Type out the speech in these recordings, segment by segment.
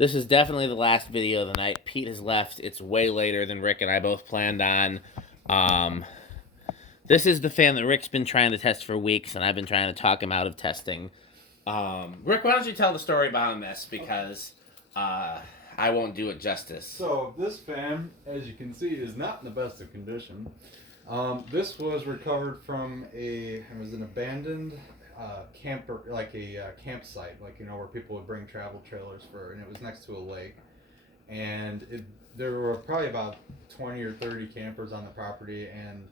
This is definitely the last video of the night. Pete has left. It's way later than Rick and I both planned on. Um, this is the fan that Rick's been trying to test for weeks, and I've been trying to talk him out of testing. Rick, why don't you tell the story behind this? Because I won't do it justice. So this fan, as you can see, is not in the best of condition. This was recovered from it was an abandoned camper, like a campsite, like where people would bring travel trailers for, and it was next to a lake. And there were probably about 20 or 30 campers on the property, and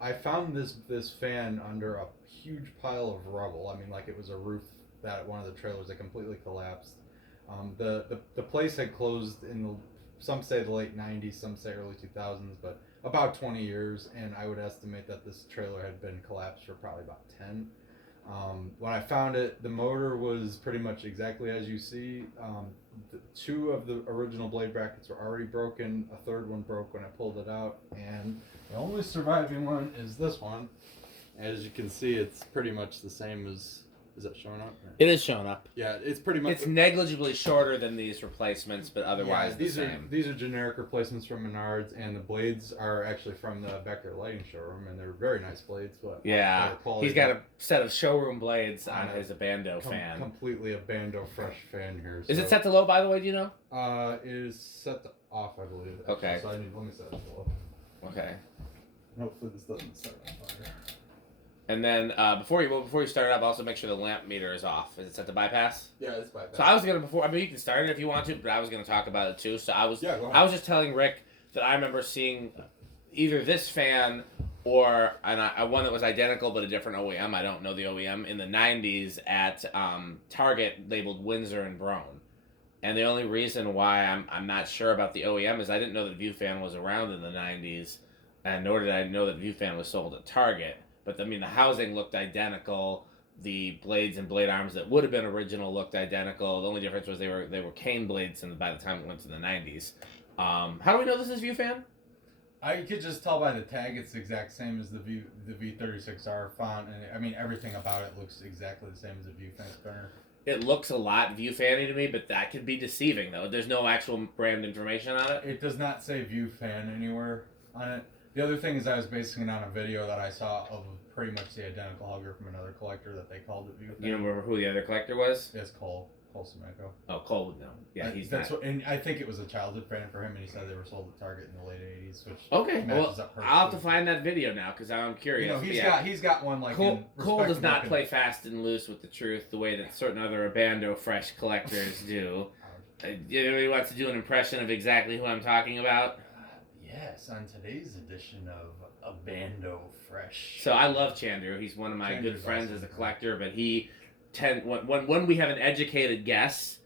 I found this fan under a huge pile of rubble. I mean, like it was a roof that one of the trailers that completely collapsed. The place had closed some say the late 90s, some say early 2000s, but about 20 years, and I would estimate that this trailer had been collapsed for probably about 10. When I found it, the motor was pretty much exactly as you see. Two of the original blade brackets were already broken. A third one broke when I pulled it out, and the only surviving one is this one. As you can see, it's pretty much the same as... Is that showing up? It is showing up. Yeah, it's pretty much... It's negligibly shorter than these replacements, but otherwise these the same. These are generic replacements from Menards, and the blades are actually from the Becker Lighting Showroom, and they're very nice blades. But yeah, he's got a set of showroom blades on his Abando fan. Completely Abando fresh fan here. Is it set to low, by the way? Do you know? It is set to off, I believe. Actually. Okay. So let me set it to low. Okay. Hopefully this doesn't start on fire. And then before you start it up, also make sure the lamp meter is off. Is it set to bypass? Yeah, it's bypass. So I was gonna you can start it if you want to, but I was gonna talk about it too. So I was go ahead. I was just telling Rick that I remember seeing either this fan or one that was identical but a different OEM. I don't know the OEM in the '90s at Target labeled Windsor and Brown. And the only reason why I'm not sure about the OEM is I didn't know that ViewFan was around in the '90s, and nor did I know that ViewFan was sold at Target. But I mean, the housing looked identical. The blades and blade arms that would have been original looked identical. The only difference was they were cane blades, and by the time it went to the '90s, how do we know this is ViewFan? You could just tell by the tag; it's the exact same as the V36R font, and I mean everything about it looks exactly the same as a ViewFan spinner. It looks a lot ViewFan-y to me, but that could be deceiving though. There's no actual brand information on it. It does not say ViewFan anywhere on it. The other thing is I was basing it on a video that I saw of pretty much the identical hugger from another collector that they called it ViewFan. You remember who the other collector was? It's Cole Semenko. Oh, Cole would know. Yeah, he's that's not. and I think it was a childhood fan for him, and he said they were sold at Target in the late '80s. Which okay, well, up I'll have to find that video now because I'm curious. He's got one like Cole does not play fast and loose with the truth the way that certain other Abando Fresh collectors do. Anybody wants to do an impression of exactly who I'm talking about? Yes, on today's edition of Abando Fresh. So I love Chandru. He's one of my good friends as a collector, but when we have an educated guess,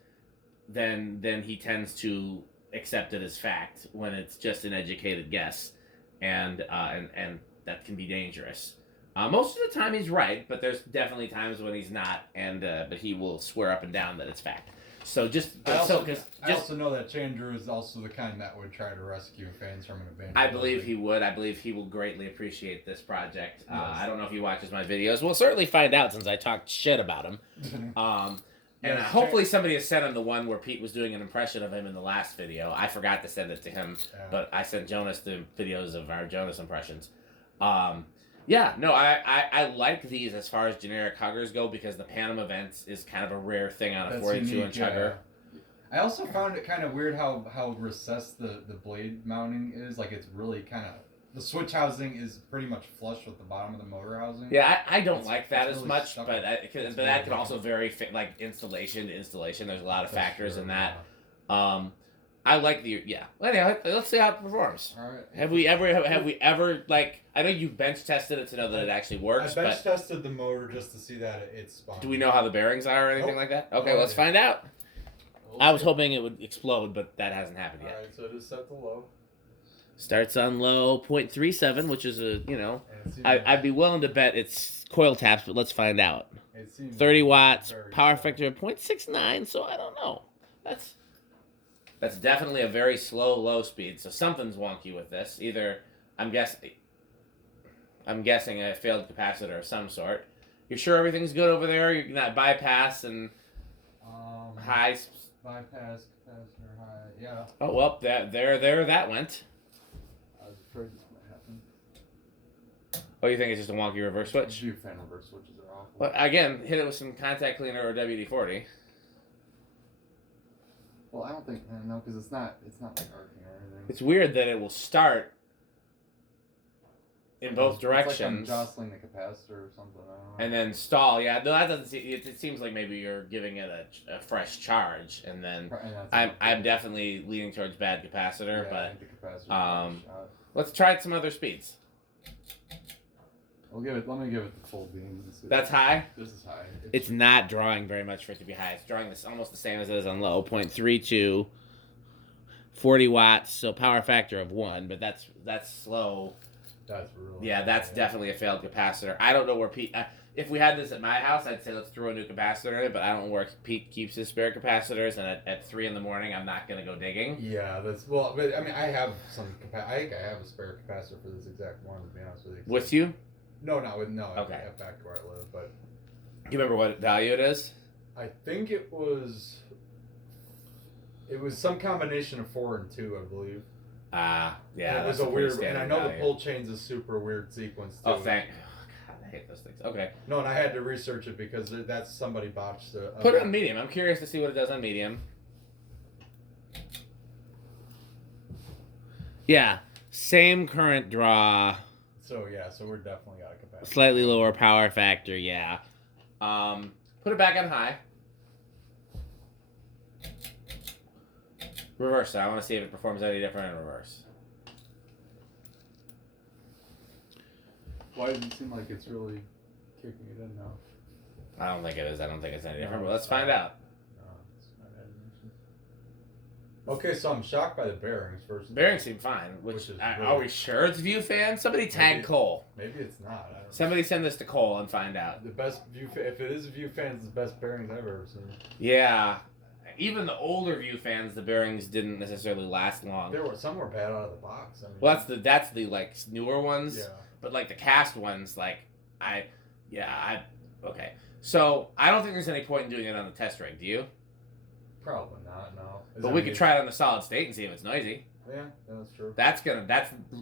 then he tends to accept it as fact when it's just an educated guess, and that can be dangerous. Most of the time he's right, but there's definitely times when he's not, and but he will swear up and down that it's fact. So I also know that Chandru is also the kind that would try to rescue fans from an abandoned. I believe he would. I believe he will greatly appreciate this project. Yes. I don't know if he watches my videos. We'll certainly find out since I talked shit about him. And hopefully somebody has sent him the one where Pete was doing an impression of him in the last video. I forgot to send it to him, but I sent Jonas the videos of our Jonas impressions. I like these as far as generic huggers go because the Panama Vents is kind of a rare thing on a 42-inch hugger. I also found it kind of weird how recessed the blade mounting is. Like it's really kind of... The switch housing is pretty much flush with the bottom of the motor housing. Yeah, I don't like that as really much, but that can also vary like installation to installation. There's a lot of factors in that. Yeah. I like the Well, anyway, let's see how it performs. All right. Have we ever like? I know you bench tested it to know that it actually works. I bench tested the motor just to see that it spun. Do we know how the bearings are or anything like that? Okay, let's find out. I was hoping it would explode, but that hasn't happened yet. All right, so it is set to low. Starts on low 0.37, which is I'd be willing to bet it's coil taps, but let's find out. 30 watts, power factor of 0.69, so I don't know. That's definitely a very slow low speed, so something's wonky with this. Either I'm guessing a failed capacitor of some sort. You're sure everything's good over there? You're not bypass and high bypass capacitor high. Yeah. Oh well, that that went. I was afraid this might happen. Oh, you think it's just a wonky reverse switch? View fan reverse switches are awful. Well, again, hit it with some contact cleaner or WD-40. Well, I don't think no, because it's not like arcing or anything. It's weird that it will start in both It's directions. like I'm jostling the capacitor or something. I don't know. And then stall. Yeah, no, that doesn't seem. It seems like maybe you're giving it a fresh charge, and then I'm definitely leaning towards bad capacitor. Yeah, but I think the capacitor let's try some other speeds. Let me give it the full beam. That's high? This is high. It's not drawing very much for it to be high. It's drawing this almost the same as it is on low. 0.32, 40 watts, so power factor of 1, but that's slow. That's really that's definitely a failed capacitor. I don't know where Pete... if we had this at my house, I'd say let's throw a new capacitor in it, but I don't know where Pete keeps his spare capacitors, and at 3 in the morning, I'm not going to go digging. Yeah, but I mean, I have some I think I have a spare capacitor for this exact one, to be honest with you. With you? No. Okay. Back where I live, but You remember what value it is? I think it was some combination of 4 and 2, I believe. Yeah. And it was a weird, and I know the pull chain's a super weird sequence too. Oh, God, I hate those things. Okay. No, and I had to research it because that's somebody botched the. Put it on medium. I'm curious to see what it does on medium. Yeah, same current draw. So we're definitely got a capacity. Slightly lower power factor, yeah. Put it back on high. Reverse. I want to see if it performs any different in reverse. Why does it seem like it's really kicking it in now? I don't think it is. I don't think it's any different, but let's find out. No, it's not animation. Okay, so I'm shocked by the bearings first. Bearings seem fine. Which is are we sure it's View Fan? Somebody tag Cole. Maybe it's not. I don't know. Somebody send this to Cole and find out. The best View if it is a View Fan, it's the best bearings I've ever seen. Yeah. Even the older View Fans, the bearings didn't necessarily last long. Some were bad out of the box. I mean, well, that's the like newer ones. Yeah. But like the cast ones, like okay. So I don't think there's any point in doing it on the test rig. Do you? Probably not. No. But we could try it on the solid state and see if it's noisy. Yeah, that's true. That's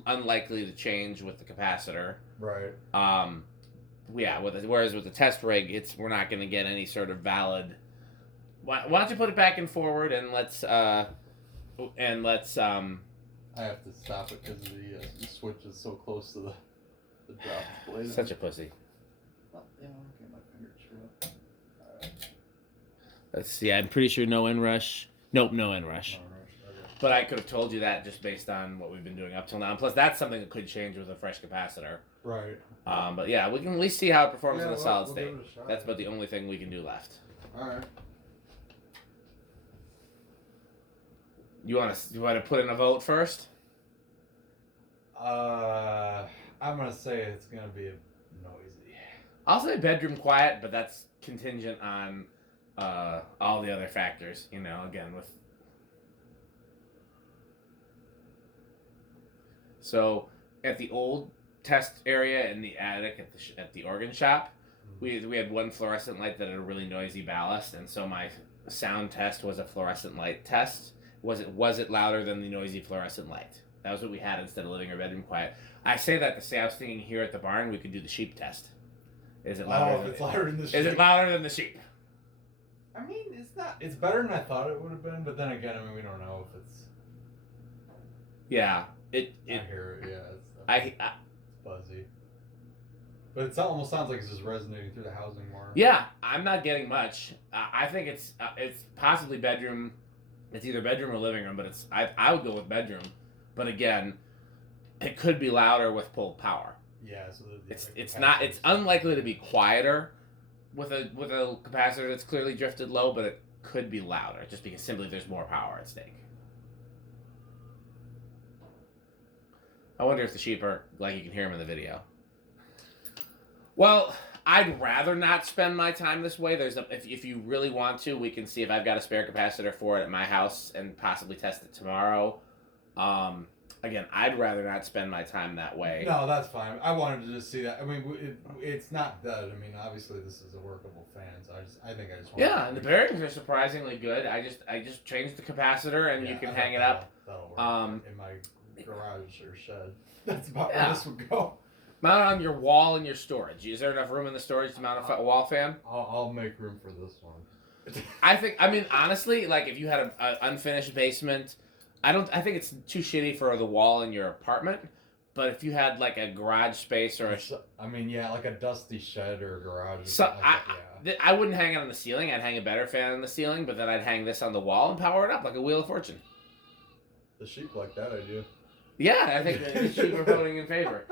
unlikely to change with the capacitor. Right. Yeah. Whereas with the test rig, we're not going to get any sort of valid. Why don't you put it back and forward and let's I have to stop it because the switch is so close to the drop blade. Such a pussy. Oh, yeah, okay, my finger screwed up. Alright. Let's see. I'm pretty sure no inrush. Nope, no inrush. No rush, okay. But I could have told you that just based on what we've been doing up till now. And plus, that's something that could change with a fresh capacitor. Right. But yeah, we can at least see how it performs in a solid we'll state. give it a shot. That's about the only thing we can do left. Alright. You want to put in a vote first? I'm gonna say it's gonna be noisy. I'll say bedroom quiet, but that's contingent on all the other factors. You know, again with. So at the old test area in the attic at the organ shop, we had one fluorescent light that had a really noisy ballast, and so my sound test was a fluorescent light test. Was it louder than the noisy fluorescent light? That was what we had instead of living or bedroom quiet. I say that to say I was thinking here at the barn we could do the sheep test. Is it louder? It's louder than the sheep. Is it louder than the sheep? I mean, it's not. It's better than I thought it would have been, but then again, I mean, we don't know if it's. Yeah, I hear it. Yeah, it's buzzy. But it almost sounds like it's just resonating through the housing more. Yeah, I'm not getting much. I think it's possibly bedroom. It's either bedroom or living room, but I would go with bedroom. But again, it could be louder with pull power. Yeah, so it's unlikely to be quieter with a capacitor that's clearly drifted low, but it could be louder just because simply there's more power at stake. I wonder if the sheep are like you can hear them in the video. Well, I'd rather not spend my time this way. If you really want to, we can see if I've got a spare capacitor for it at my house and possibly test it tomorrow. Again, I'd rather not spend my time that way. No, that's fine. I wanted to just see that. I mean, it's not dead. I mean, obviously this is a workable fan, so I think I just want. Yeah, and the bearings are surprisingly good. I just changed the capacitor, and you can hang it up. That'll work in my garage or shed. That's about where this would go. Mount it on your wall in your storage. Is there enough room in the storage to mount a wall fan? I'll make room for this one. I mean, honestly, like if you had an unfinished basement, I think it's too shitty for the wall in your apartment. But if you had like a garage space or like a dusty shed or a garage. So I wouldn't hang it on the ceiling. I'd hang a better fan on the ceiling, but then I'd hang this on the wall and power it up like a Wheel of Fortune. The sheep like that idea. Yeah, I think the sheep are voting in favor.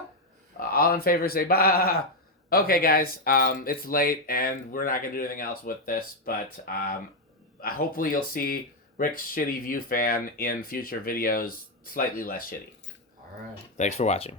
All in favor say bah. Okay, guys, it's late and we're not gonna do anything else with this, but hopefully you'll see Rick's shitty view fan in future videos, slightly less shitty. All right. Thanks for watching.